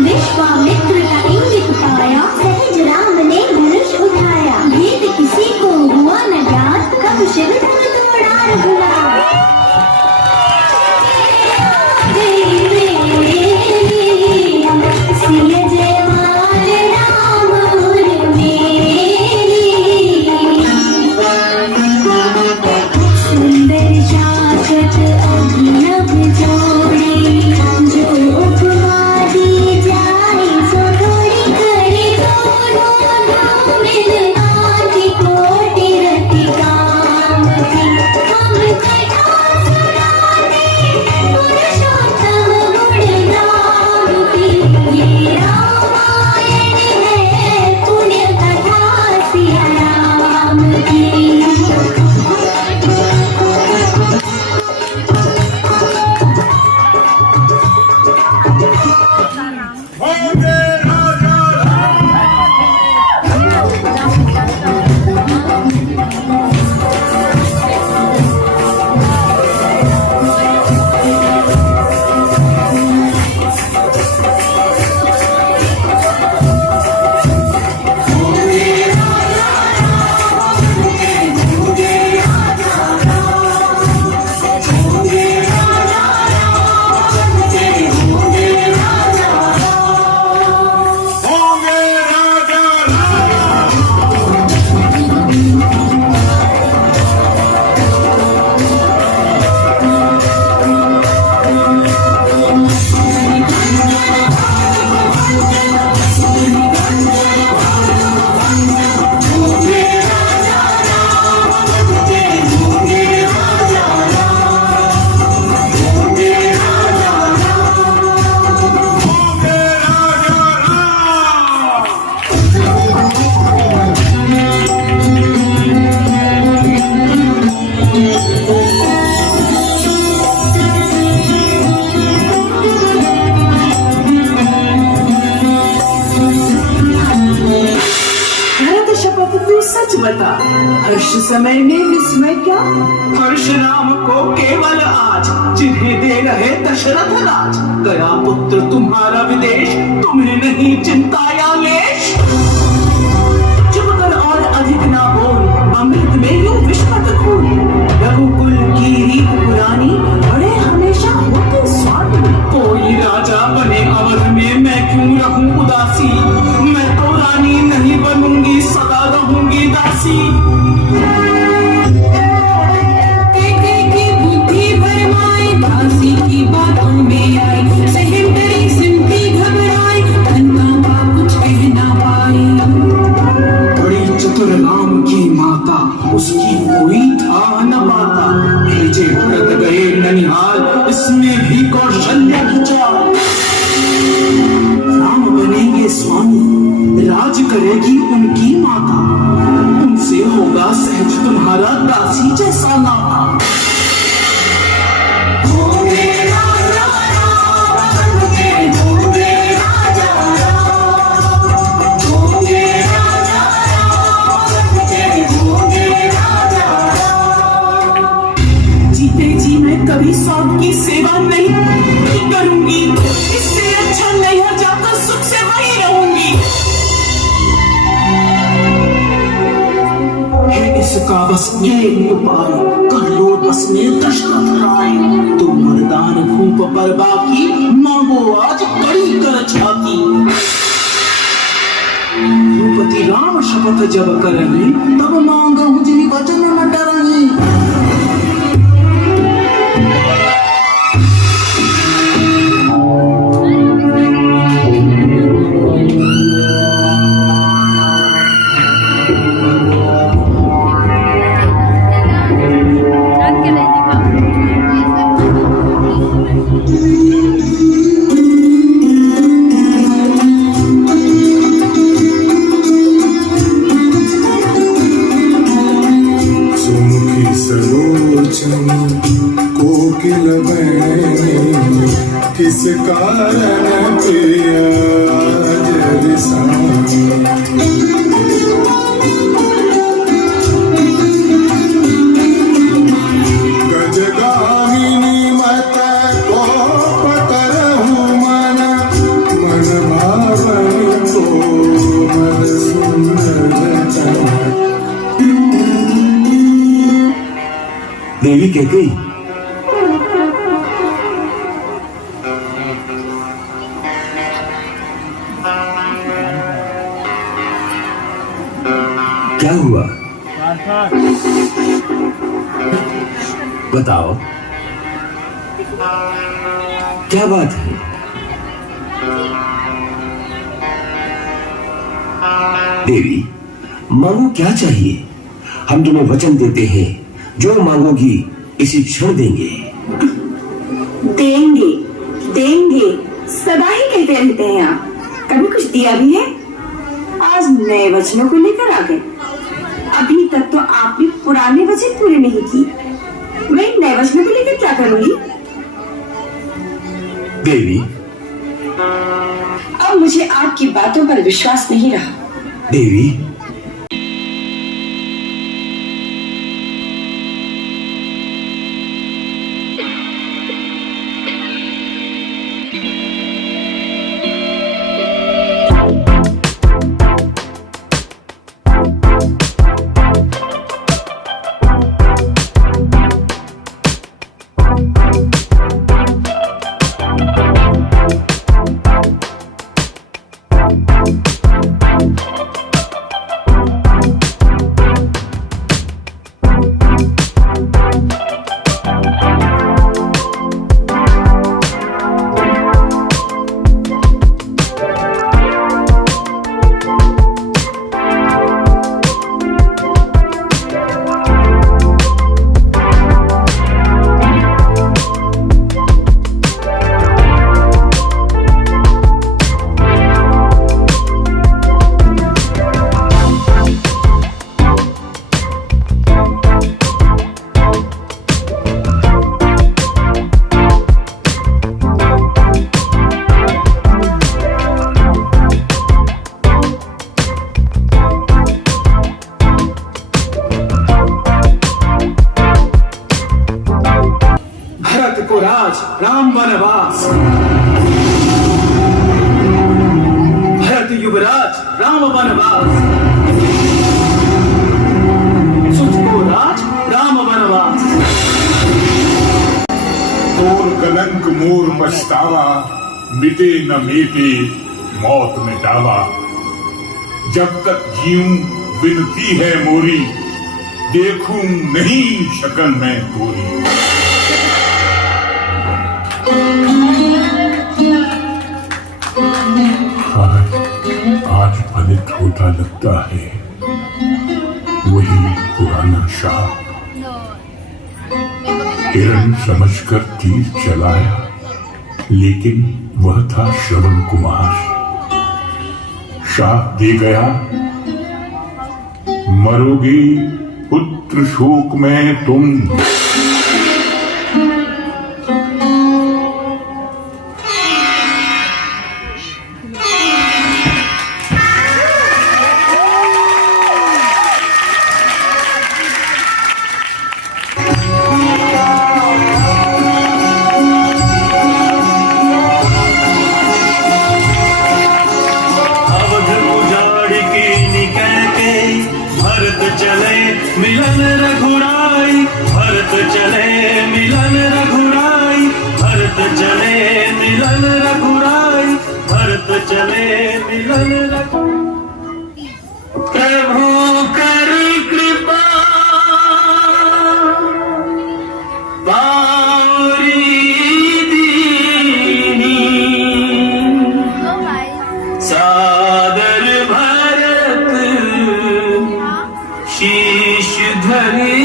विश्वामित्र का इंगित पाया, सहज राम ने धनुष उठाया। वेद किसी को हुआ न ज्ञात, कब शिव धन तोड़ा रघुनाथ। सिय जयमाल राम गुण मेरी, सुंदर शाश्वत अभिनव जोड़ी। जो उपमा दी जाए सो थोड़ी करे दोनों, मिलनाथ कोटि रति काम की। हम कथा सुनाते पुरुषोत्तम गुण नाम की। ये रामायण है पुण्य कथा सिया राम की। सच बता, हर्ष समय में विस्मय क्या? हर्ष नाम को केवल आज, जिन्हें दे रहे दशरथ राज। गया पुत्र तुम्हारा विदेश, तुम्हें नहीं चिंता या लेश। चुप कर और अधिक ना बोल, अमृत में यूं विस्मत घोल। रघुकुल की रीत पुरानी, बड़े हमेशा होते स्वामी। कोई राजा बने अवध में, मैं क्यों रहूं उदासी। मैं तो रानी नहीं बनूंगी, सदा रहूंगी दासी। बुद्धि भरमाए, दासी की बातों में आई। सहम डरी सिमटी घबराई, धन का कुछ कह ना पाई। बड़ी चतुर राम की माता, उसकी कोई था न पाता। भेजे भरत गए ननिहाल, इसमें भी कौशल्या की चाल। राम बनेंगे स्वामी, राज करेगी उनकी माता। उनसे होगा सहज तुम्हारा दासी जैसा नाता। जीते जी मैं कभी सौत की सेवा नहीं करूंगी। इससे अच्छा नैहर जाकर सुख से वहीं रहूंगी। है इसका बस एक उपाय, कर लो बस में दशरथ राय। तुम मर्दान भूप पर बाकी, मांगो आज कड़ी कर छाती। भूपति राम शपथ जब करही, तब मांगहु जिनि वचन न डरही। किस कारण प्रिया गजगामिनी मत गोपति देवी कैकेयी, क्या हुआ? बताओ, क्या बात है? देवी, मांगो, क्या चाहिए? हम तुम्हें वचन देते हैं, जो मांगोगी इसी क्षण देंगे। देंगे देंगे सदा ही कहते रहते हैं आप, कभी कुछ दिया भी है? आज नए वचनों को लेकर आ गए। अभी तक तो आपने पुराने वचन पूरे नहीं किए, मैं नए वचनों को लेकर क्या करूंगी? देवी, अब मुझे आपकी बातों पर विश्वास नहीं रहा। देवी, राम वनवास, भरत युवराज राम वनवास, सुत को राज राम वनवास। और कलंक मोर पछतावा, मिटे न मिटे मौत में डावा। जब तक जीऊं विनती है मोरी, देखूं नहीं शक्ल में तोरी। आज फलित होता लगता है वही पुराना शाह। हिरण समझकर तीर चलाया, लेकिन वह था श्रवण कुमार। शाह दे गया, मरोगे पुत्र शोक में तुम। मिलन रघुराई, भरत चले मिलन रघुराई, भरत चले मिलन रघुराई, भरत चले मिलन रघुराई। प्रभु कर कृपा बारी दीनी, सादर भरत शीश धरी।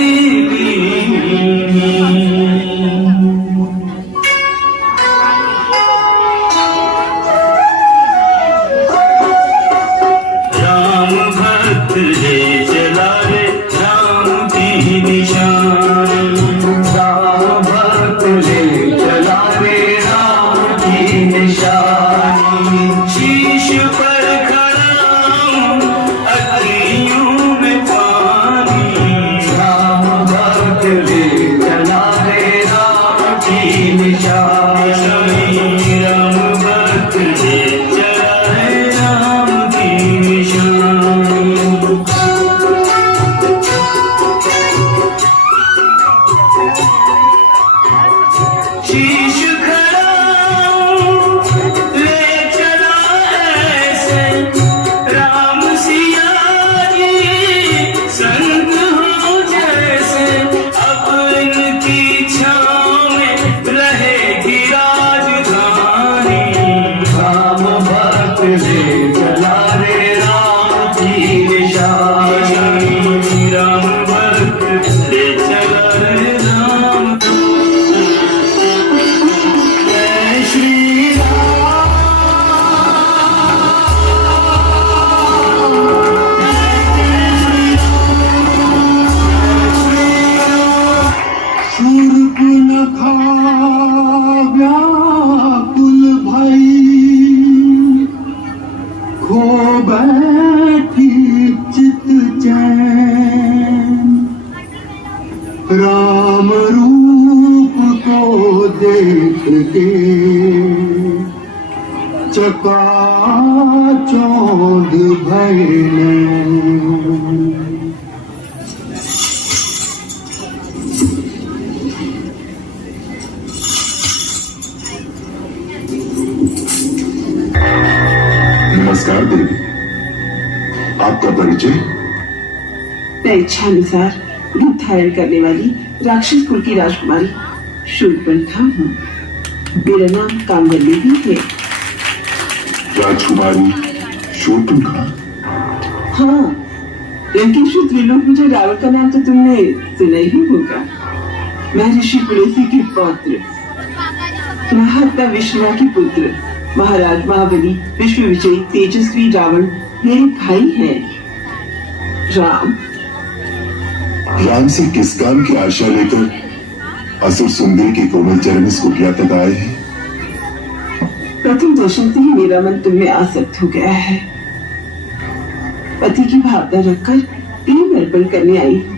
राम रूप को देख के चकाचौंध भइले। नमस्कार देवी, आपका परिचय? मैं इच्छानुसार रूप धारण करने वाली राक्षस कुल की राजकुमारी शूर्पणखा हूँ। मेरा नाम कांगली भी है। राजकुमारी शूर्पणखा? हाँ, लंकेश्वर त्रिलोक विजय रावण का नाम तो तुमने सुना ही होगा। महर्षि पुलस्त्य के पौत्र, महात्मा विष्णु के पुत्र, महाराज महाबली विश्व विजयी तेजस्वी रावण मेरे भाई हैं। राम से किस काम की आशा लेकर असुर सुंदरी के कोमल चरण इस कुटिया तक आए हैं? प्रथम दर्शन से ही मेरा मन तुम में आसक्त हो गया है। पति की भावना रखकर प्रेम अर्पण करने आई हूँ।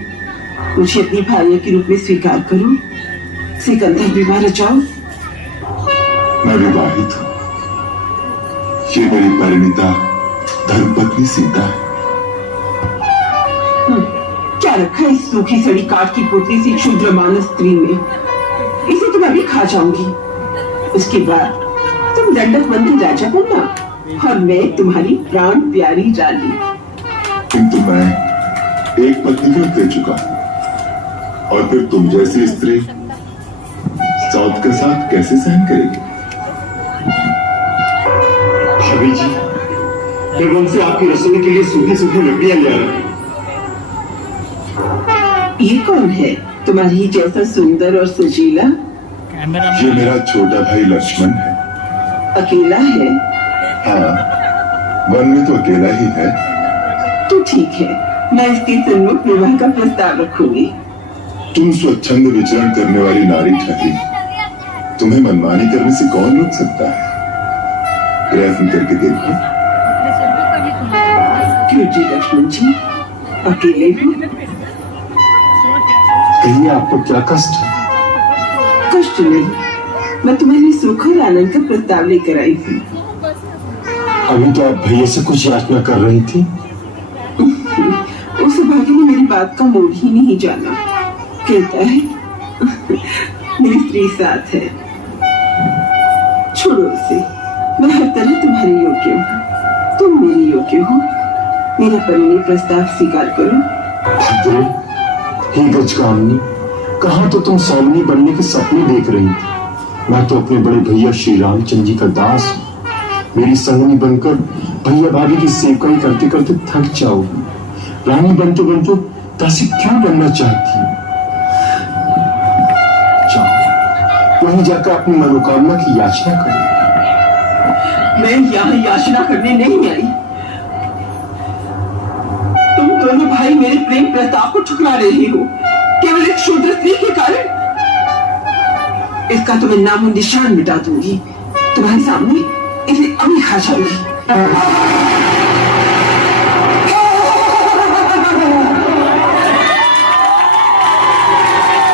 मुझे अपनी भार्या के रूप में स्वीकार करो। सिकंदर विवाह रचाओ। मैं विवाहित हूँ। ये मेरी परिणीता धर्मपत्नी सीता है। क्या रखा है इस सूखी सड़ी काठ की पोटली सी क्षुद्र मानस स्त्री में? इसे तो मैं भी खा जाऊंगी। उसके बाद तुम दंडक बंदी राजा बनना और मैं तुम्हारी प्राण प्यारी रानी। किंतु मैं एक पत्नी को दे चुका हूं, और फिर तुम जैसी स्त्री सौत के साथ कैसे सहन करेगी? भाभी जी, मैं वन से आपकी रसोई के लिए सूखी सूखी लकड़ियां ले आया हूं। ये कौन है तुम्हारी ही जैसा सुंदर और सजीला? ये मेरा छोटा भाई लक्ष्मण है। अकेला है? हाँ, वन में तो अकेला ही है। तो ठीक है, मैं इसके सन्मुख विवाह का प्रस्ताव रखूंगी। तुम स्वच्छंद विचरण करने वाली नारी ठहरी, तुम्हें मनमानी करने से कौन रोक सकता है? प्रयत्न करके देखो। क्यों जी लक्ष्मण जी, अकेले हो? कहिए, आपको क्या कष्ट है? कष्ट नहीं, मैं तुम्हारे सुख और आनंद का प्रस्ताव लेकर आई थी। अभी तो आप भैया से कुछ याचना कर रही थी। उस भाग्य ने मेरी बात का मोड़ ही नहीं जाना। कहता है मेरी स्त्री साथ है। छोड़ो उसे, मैं हर तरह तुम्हारे योग्य हूँ, तुम मेरी योग्य हो। मेरा परिणय प्रस्ताव स्वीकार करो। हे गजकामनी, कहाँ तो तुम स्वामिनी बनने के सपने देख रही थी। मैं तो अपने बड़े भैया श्री रामचंद्र जी का दास हूँ। मेरी संगनी बनकर भैया भाभी की सेवकाई करते करते थक जाओगी। रानी बनते बनते दासी क्यों बनना चाहती है? जाओ, वहीं जाकर अपनी मनोकामना की याचना करो। मैं यहाँ याचना करने नहीं आई। तुम दोनों भाई मेरे प्रेम प्रस्ताव को ठुकरा रहे हो, केवल एक शूद्र स्त्री के कारण। इसका तो मैं नामो निशान मिटा दूंगी। तुम्हारे सामने इसे अभी खा जाऊंगी।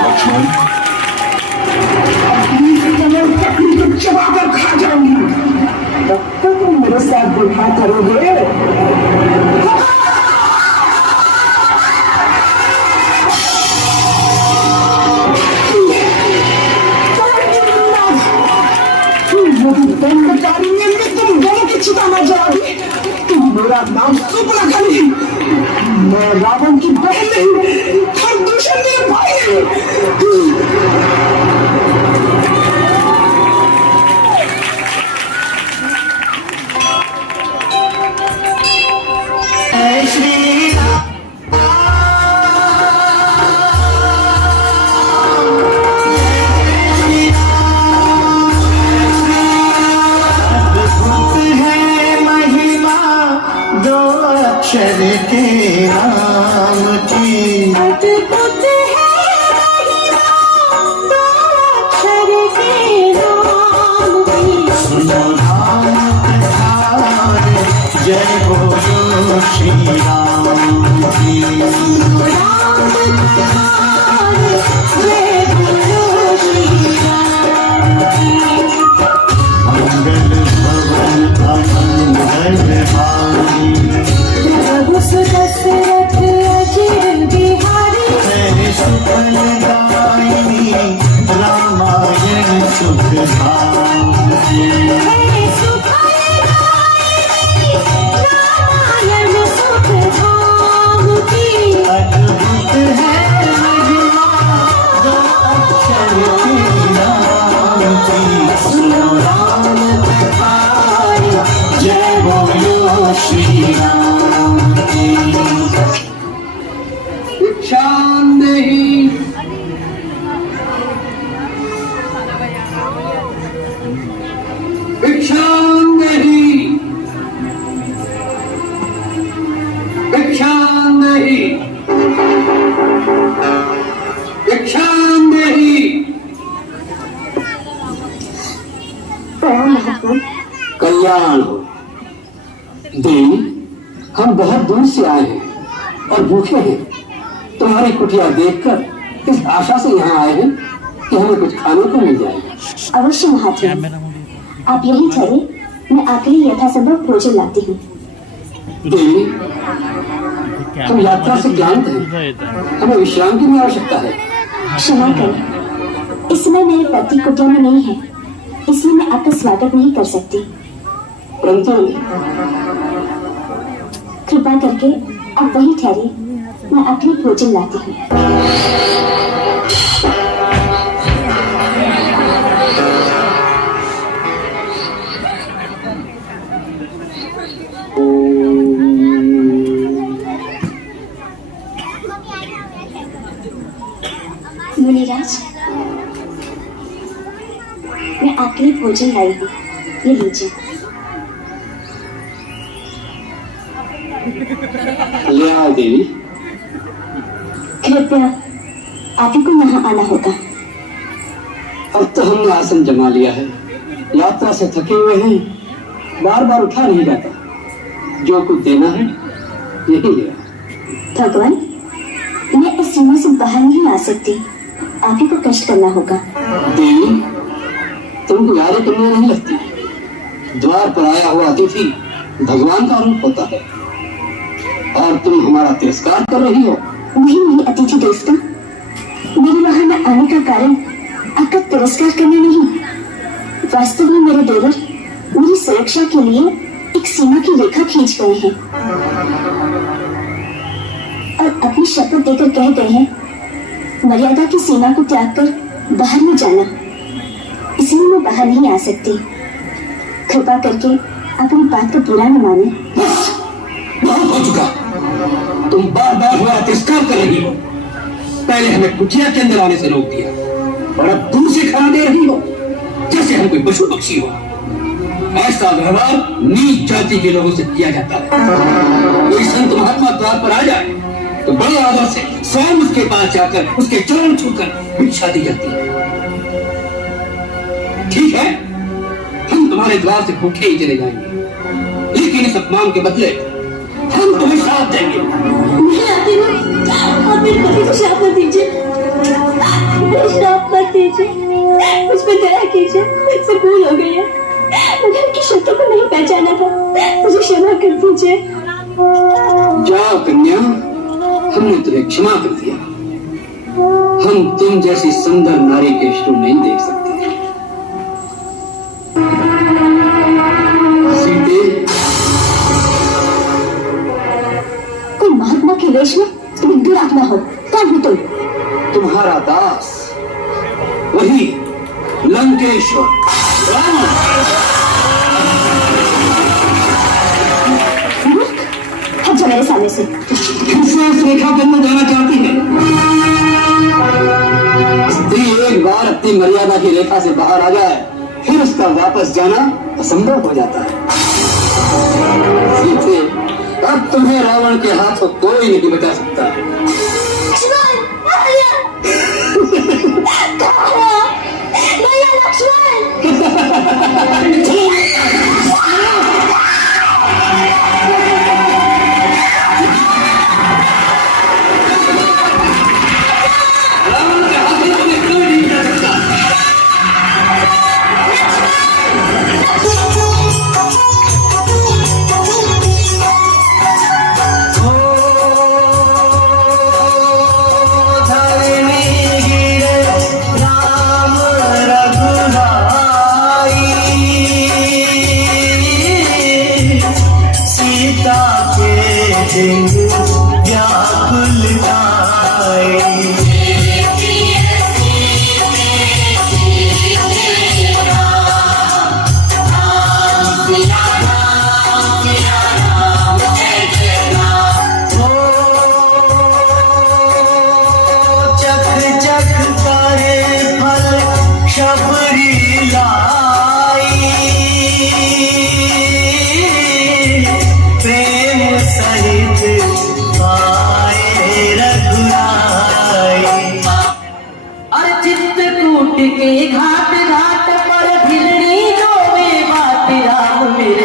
लक्ष्मण, चबा कर खा जाऊंगी। तब तक तुम मेरे साथ विवाह करोगे? तुम दोनों की चिता न जलाओगी। तुम मेरा नाम सुपर्णखा नहीं, मैं रावण की बहन नहीं, हर दूषण मेरे भाई है। अक्षर के नाम की अद्भुत है कल्याण हो। देवी, हम बहुत दूर से आए हैं और भूखे हैं। तुम्हारी कुटिया देखकर इस आशा से यहाँ आए हैं कि हमें कुछ खाने को मिल जाएगा। अवश्य महात्मा, आप यही ठहरे, मैं आखिरी यथासंभव भोजन लाती हूँ। देवी, हम यात्रा से क्लांत हैं, हमें विश्राम की भी आवश्यकता है। क्षमा करें, इस समय मेरे पति कुटिया में नहीं है, इसलिए मैं आपका स्वागत नहीं कर सकती। परंतु कृपा करके आप वही ठहरिए, मैं आखिरी भोजन लाती हूँ। मुनिराज, मैं आखिरी भोजन लाई हूँ, ये लीजिए। ले आओ देवी। कृपया आप ही को यहाँ आना होगा। अब तो हमने आसन जमा लिया है, यात्रा से थके हुए हैं, बार बार उठा नहीं जाता। जो कुछ देना है यही ले आओ। भगवान, मैं इस सीमा से बाहर नहीं आ सकती, आप ही को कष्ट करना होगा। देवी, तुमको यादें करने नहीं लगती। द्वार पर आया हुआ अतिथि भगवान का रूप होता है और तुम हमारा तिरस्कार कर रही हो। नहीं अतिथि दोस्तों, मेरे वहां न आने का कारण आपका तिरस्कार करना नहीं, वास्तव में मेरे देवर मेरी सुरक्षा के लिए एक सीमा की रेखा खींच गए हैं और अपनी शपथ देकर कह गए हैं मर्यादा की सीमा को त्याग कर बाहर न जाना, इसलिए मैं बाहर नहीं आ सकती। कृपा करके अपनी बात को बुरा न माने। बस, बहुत हो चुका। तुम बार बार हमारा तिरस्कार कर रही हो। पहले हमें कुटिया के अंदर आने से रोक दिया और अब दूर से खाना दे रही हो जैसे हम कोई पशु पक्षी हो। ऐसा व्यवहार नीच जाति के लोगों से किया जाता है। कोई संत महात्मा द्वार पर आ जाए तो बड़े आदर से स्वयं उसके पास जाकर उसके चरण छूकर भिक्षा दी जाती है। ठीक है, हम तुम्हारे द्वार से भूखे ही चले जाएंगे, लेकिन इस अपमान के बदले हम तुम्हें श्राप देंगे। मैं आती हूँ, आप मेरे पति को श्राप मत दीजिए, श्राप मत दीजिए, मुझ पर दया कीजिए, मुझसे भूल हो गई है, मैंने उनकी शब्दों को नहीं पहचाना था, मुझे क्षमा कर दीजिए। जाओ कन्या, हमने तुम्हें क्षमा कर दिया। हम तुम जैसी सुंदर नारी के अश्रु नहीं देख सकते। सीते, कोई महात्मा के वेश में तुम दुरात्मा हो, कौन हो तुम? तुम्हारा दास, वही लंकेश्वर रावण। हट जा मेरे सामने से। फिर से उस रेखा के अंदर जाना चाहती है। स्त्री एक बार अपनी मर्यादा की रेखा से बाहर आ जाए फिर उसका वापस जाना असंभव हो जाता है। सीते, अब तुम्हें रावण के हाथों कोई नहीं बचा सकता। लक्ष्मण, भैया लक्ष्मण। के घाट घाट पर भिलनी रोवे बात राम मेरे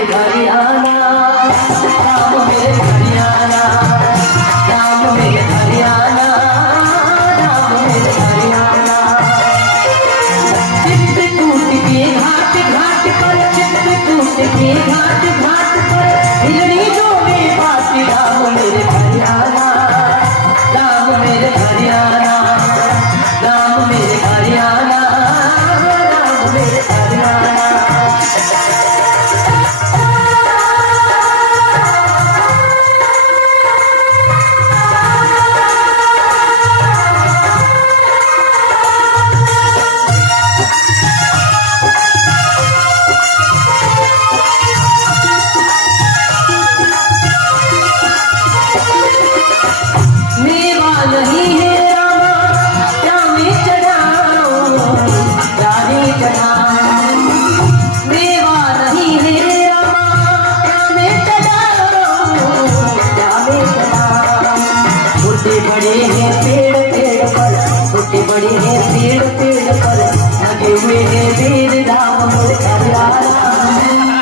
पेड़ पेड़ पर लगे हुए हैं वीर राम मेरे घर आना,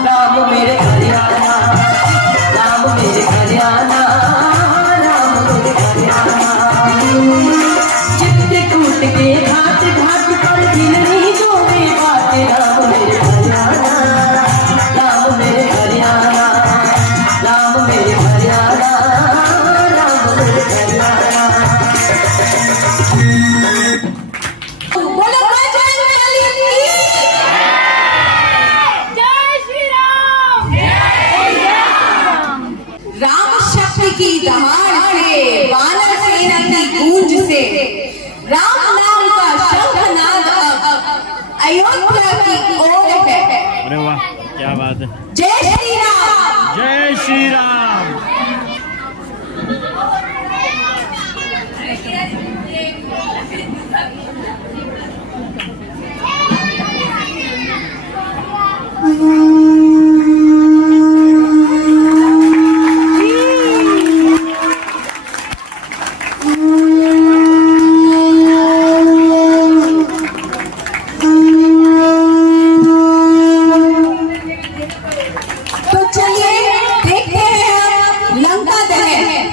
राम मेरे घर आना, राम मेरे घर आना, राम मेरे घर आना। चित्ते टूट के घाट घाट पर दिल नहीं जोड़े बात, राम मेरे घर आना, राम मेरे घर आना, राम मेरे घर आना, राम मेरे घर आना। बोलो जय श्री राम। राम शब्द की दहाड़ से, वानर सेना की गूंज से, राम नाम का शंखनाद अब अयोध्या की ओर है। अरे वाह, क्या बात है। जय श्री राम। जय श्री राम। तो चलिए देखते हैं लंका दहन।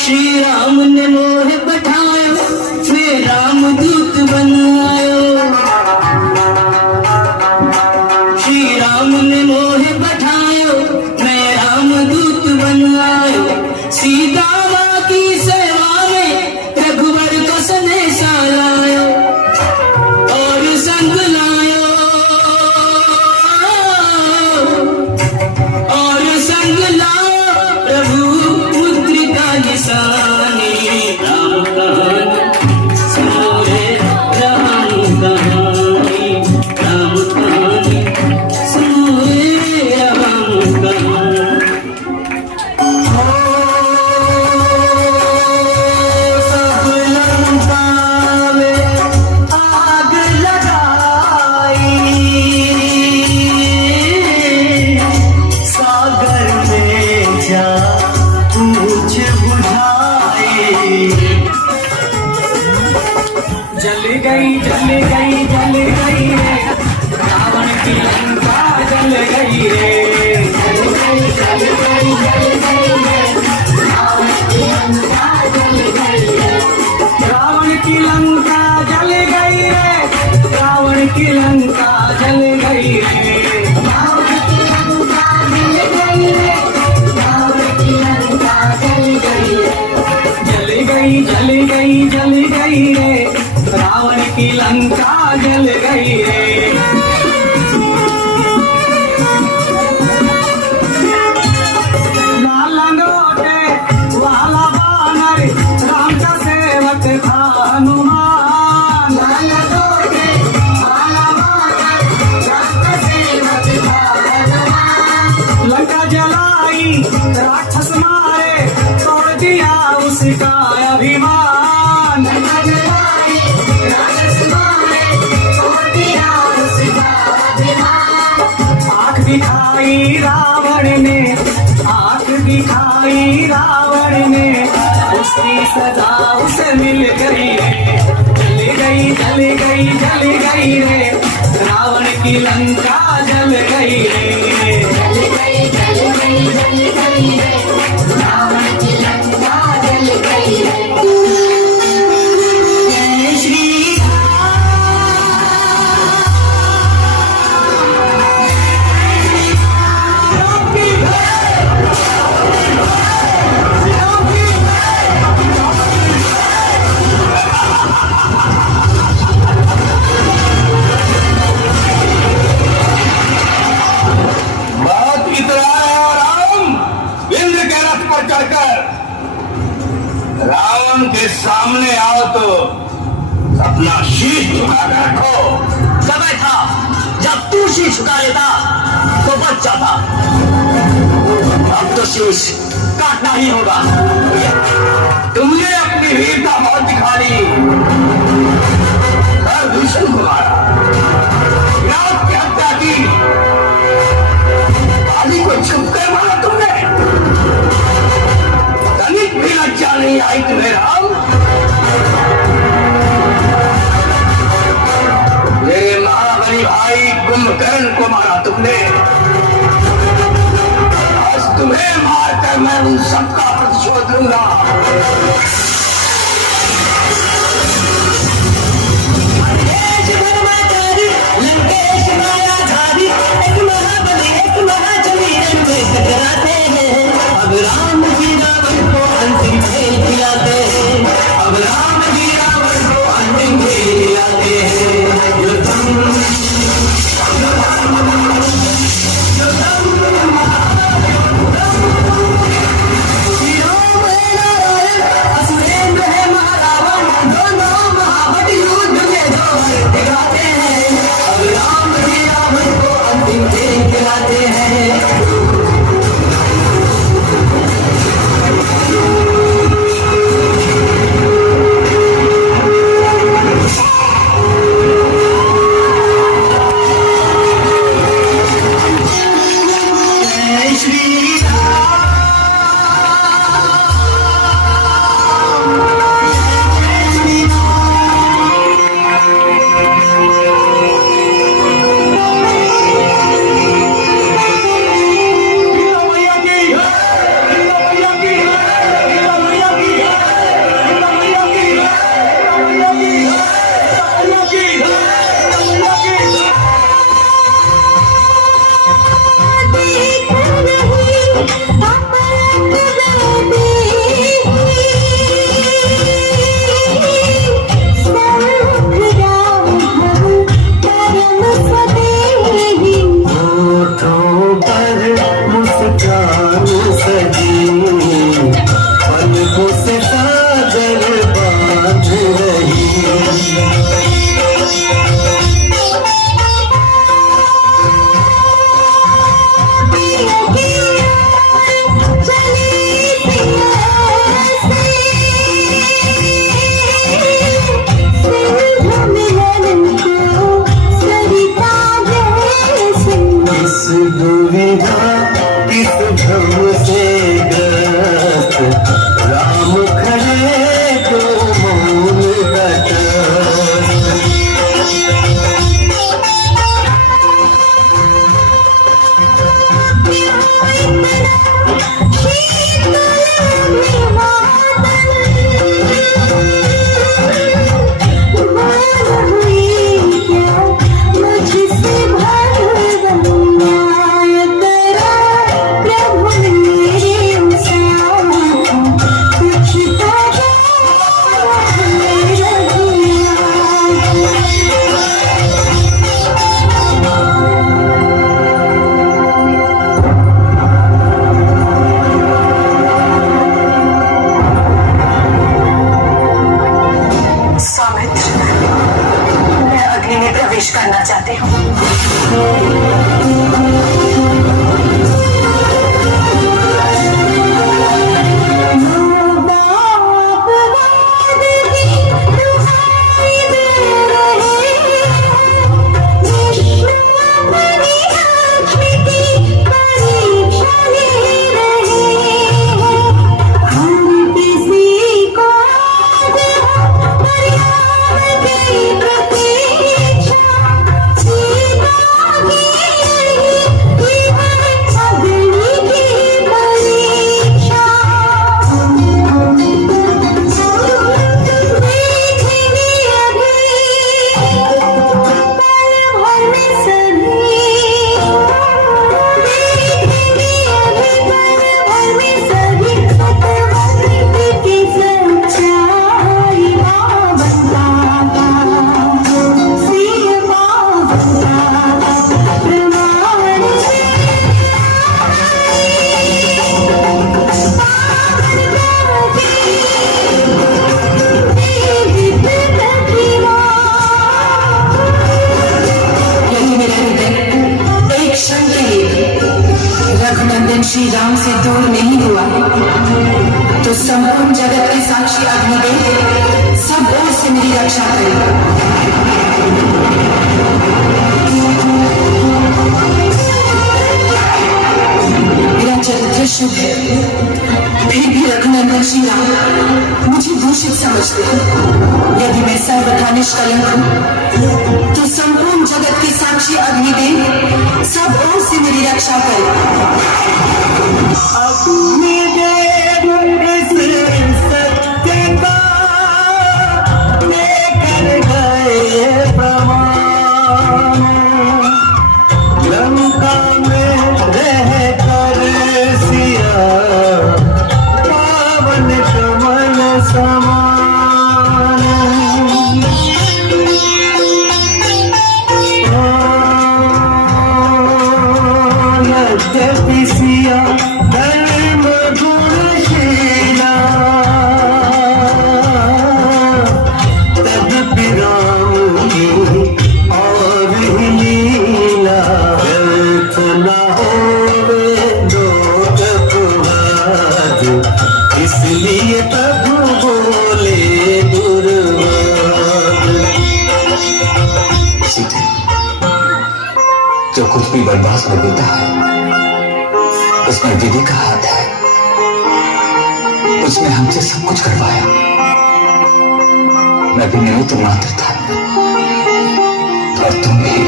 श्री राम ने मोह बैठायो, मैं राम दूत बन आयो। श्री राम ने मोह बैठायो, मैं राम दूत बन आयो। सीता माँ की सेवा में रघुवर को संदेशा लायो, और संग लायो, और संग लायो प्रभु मुद्रिका निशानी। राम कहानी सुनो रे, राम कहानी, राम कहानी सुनो रे, राम कहानी। सब लंका में आग लगाई, सागर में जा पूछ बुझाई। जल गई जल गई जल गई रे, रावण की लंका जल गई रे। जल गई जल गई जल गई रे, रावण की लंका जल गई रे। रावण की लंका जल गई रे, रावण की लंका जल गई रे। रावण की लंका जल गई रे, रावण की लंका जल गई रे। जल गई जल गई जल गई रे, रावण की लंका जल गई रे। दिखाई रावण ने, आंख दिखाई रावण ने, उसकी सजा उसे मिल गई रे। जल गई जल गई जल गई रे, रावण की लंका जल गई रे। जल गई जल गई जल गई रे, रावण की लंका जल गई रे। जय श्री बात इतना है और राम इंद्र के रथ पर चढ़कर रावण के सामने आओ तो अपना शीश झुका कर रखो। समय था जब तू शीश झुका लेता तो बच जाता, अब तो शीश काटना ही होगा। तुमने अपनी वीरता बहुत दिखा दी, पर भीषण को मारा, विराट की हत्या की, आदि को छुप कर मारा तुमने। तनिक भी लज्जा नहीं आई तुम्हें राम। मेरे महाबली भाई कुंभकर्ण को मारा तुमने, आज तुम्हें मारकर मैं उन सबका प्रतिशोध लूंगा। अब राम जी रावण को अंतिम खेल खिलाते हैं, अब राम जी रावण को अंतिम खेल खिलाते हैं। युद्धम असुरेंद्र है महारावण, दोनों महाबली युद्ध में जोर दिखाते हैं। अब राम जी रावण को अंतिम खेल खिलाते हैं। श्री राम से दूर नहीं हुआ तो संपूर्ण जगत के साक्षी अग्निदेव सब ओर से मेरी रक्षा करेगा। मेरा चरित्र शुभ है, फिर भी रघुनंदन श्री राम मुझे दूषित समझते हैं। यदि मैं सर्वथा निष्कलंक हूं तो संपूर्ण जगत के साक्षी अग्निदेव सब ओर से मेरी रक्षा करेगा। इसलिए प्रभु बोले सीते, जो कुछ भी वनवास में बीता है उसमें विधि का हाथ है। उसने हमसे सब कुछ करवाया। मैं भी निमित्त मात्र था और तुम भी।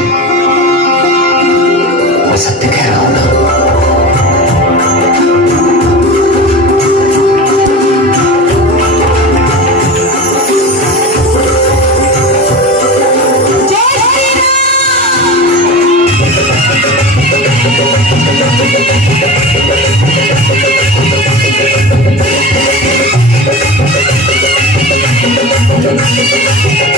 मैं सत्य कह रहा हूं ना? Thank you.